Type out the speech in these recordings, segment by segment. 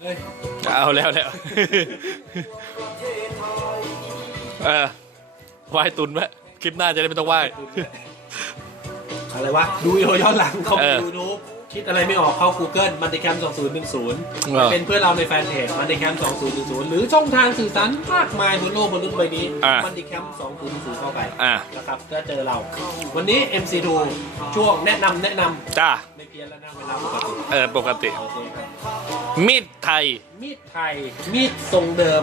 เฮ้ยเอาแล้วแล้วเออไหว้ตุนไว้คลิปหน้าจะได้ไม่ต้องไหว้ อะไรวะ ดูวิดีโอย้อนหลังเข้าไปเออ ยูทูบ คิดอะไรไม่ออกเข้า Google มัน y แคม2010เออเป็นเพื่อนเราในแฟนเพจมัน y แคม2010 หรือช่องทางสื่อสารมากมายบนโลกบนโลกใบนี้อะมัน y แคม2010 เข้าไปอะนะครับก็เจอเรา วันนี้ MC2 ช่วงแนะนำแนะนจ้าำไม่เพี้ยนแล้วนะเวลาปกติเออปกติโอเคครับมีดไทย มีดไทย มีดทรงเดิม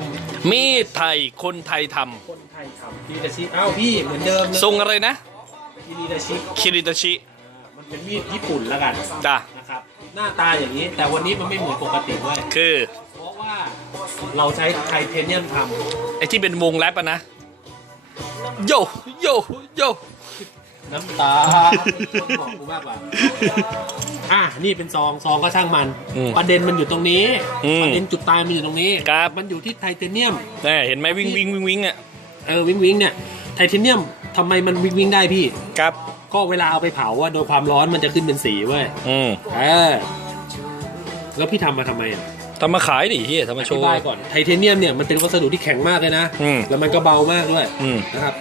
มีดไทยคนไทยทคนไทยทำพีดาชิอ้าวพี่เหมือนเดิมเลยำทรงอะไรนะพีดาชิคิริตาชิมัน เป็นมีดญี่ปุ่นแล้วกันจ้านะครับ หน้าตาอย่างนี้ แต่วันนี้มันไม่เหมือนปกติเว้ยคือ เพราะว่าเราใช้ไทเทเนียมทไอ้ที่เป็นวงแรปอะนะ โยโยโยำน้ำตาคนบอกกูมากกว่าอะนี่เป็นซองซองก็ช่างมัน อืมประเด็นมันอยู่ตรงนี้อืมประเด็นจุดตายมันอยู่ตรงนี้ครับ มันอยู่ที่ไทเทเนียม แน่เห็นไหมวิ่งวิ่งวิ่งวิ่งอะเออวิงวิงเนี่ยไทเทเนียม ทำไมมันวิงวิงได้พี่ ครับ ก็เวลาเอาไปเผาอะโดยความร้อนมันจะขึ้นเป็นสีเว้ยอืมเออแล้วพี่ทำมาทำไมอะทำมาขายดิเฮียทำอมาโชธิว์ บายก่อนไทเทเนียมเนี่ยมันเป็นวัสดุที่แข็งมากเลยนะ อืม แล้วมันก็เบามากด้วยอืมนะครับ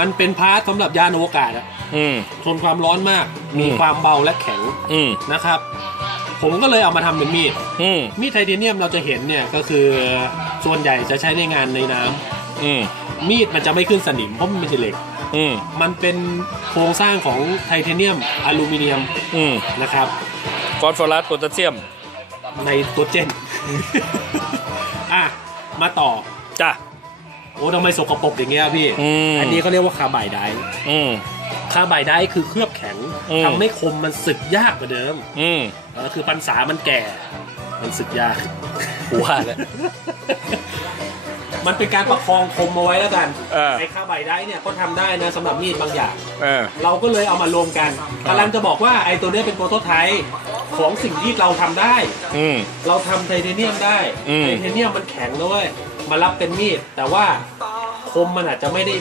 มันเป็นพาร์ทสำหรับยานอวกาศอะอืม ทนความร้อนมาก มีอืม ความเบาและแข็งอืมนะครับ ผมก็เลยเอามาทำเป็นมีด อืมมีดไทเทเนียมเราจะเห็นเนี่ยก็คือส่วนใหญ่จะใช้ในงานในน้ำ อืมมีดมันจะไม่ขึ้นสนิมเพราะมันไม่ใช่เหล็ก อืมมันเป็นโครงสร้างของไทเทเนียมอลูมิเนียมอืมนะครับฟอสฟอรัสโพแทสเซียมในตัวเจน อะ มาต่อ จ้ะ โอ้ทำไมสกปรกอย่างเงี้ยพี่ อืมอันนี้เขาเรียกว่าคาร์ไบไดด์อืม คาร์ไบไดด์คือเคลือบแข็งอืม ทำให้คมมันสึกยากกว่าเดิมอืมเออคือปัญษามันแก่ มันสึกยาก กูว่าแล้ว มันเป็นการประคองคมเอาไว้แล้วกันเออ ไอ้คาร์ไบไดด์เนี่ยก็ทำได้นะสำหรับมีดบางอย่าง เออ เราก็เลยเอามารวมกันอ่ากำลังจะบอกว่าไอ้ตัวเนี้ยเป็นโปรโตไทป์ของสิ่งที่เราทำได้ อืม เราทำไทเทเนียมได้ อืม ไทเทเนียมมันแข็งนะเว้ยมารับเป็นมีด แต่ว่าคมมันอาจจะไม่ได้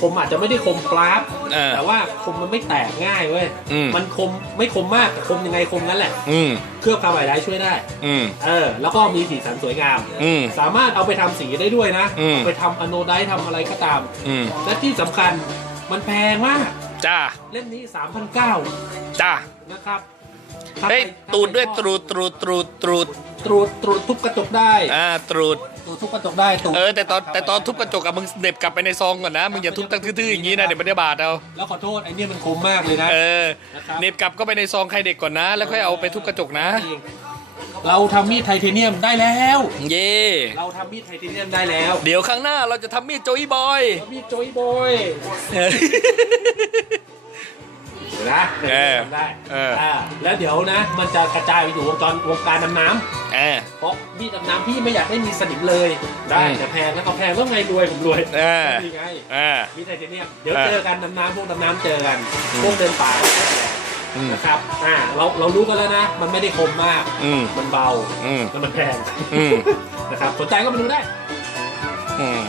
คมอาจจะไม่ได้คมปราบเออแต่ว่าคมมันไม่แตกง่ายเว้ยอืม มันคมไม่คมมากแต่คมยังไงคมนั้นแหละ อืม เคลือบคาร์ไบไดช่วยได้ อืม เออ แล้วก็มีสีสันสวยงาม อืม สามารถเอาไปทำสีได้ด้วยนะอืม เอาไปทำอโนไดซ์ทำอะไรก็ตาม อืม และที่สำคัญมันแพงมาก จ้า เล่มนี้ 3,900จ้านะครับ เฮ้ยตูดด้วยตรูดตรูดตรูดตรูดตรูดตรูดทุบกระจกได้อ่าตรูดตรูดทุบกระจกได้ตรูดเออแต่ตอนแต่ตอนทุบกระจกอะมึงเด็บกลับไปในซองก่อนนะมึงอย่าทุบตั้งทื่อๆอย่างนี้นะเดี๋ยวมันได้บาดเอาแล้วขอโทษไอ้เนี่ยมันคมมากเลยนะเออนะครับเน็บกลับก็ไปในซองใครเด็กก่อนนะ แล้วค่อยเอาไปทุบกระจกนะ เราทำมีดไทเทเนียมได้แล้ว เย่เราทำมีดไทเทเนียมได้แล้ว เดี๋ยวครั้งหน้าเราจะทำมีดโจยบอยแล้วมีดโจยบอย เดี๋ยวนะเออทำได้เออ อ่าแล้วเดี๋ยวนะ มันจะกระจายไปสู่วงจรวงการดำน้ำเออเพราะมีดดำน้ำพี่ไม่อยากให้มีสนิมเลยได้อืม แต่แพงแล้วก็แพงแล้วไงรวยผมรวยเออนี่ไง เออ มีไทเทเนียมเดี๋ยวเออเจอกันดำน้ำพวกดำน้ำเจอกันอืมพวกเดินป่าอืม นะครับอ่าเราเรารู้กันแล้วนะ มันไม่ได้คมมาก อืมมันเบาอืมแล้วมันแพงอืมนะครับสนใจก็มาดูได้ อืม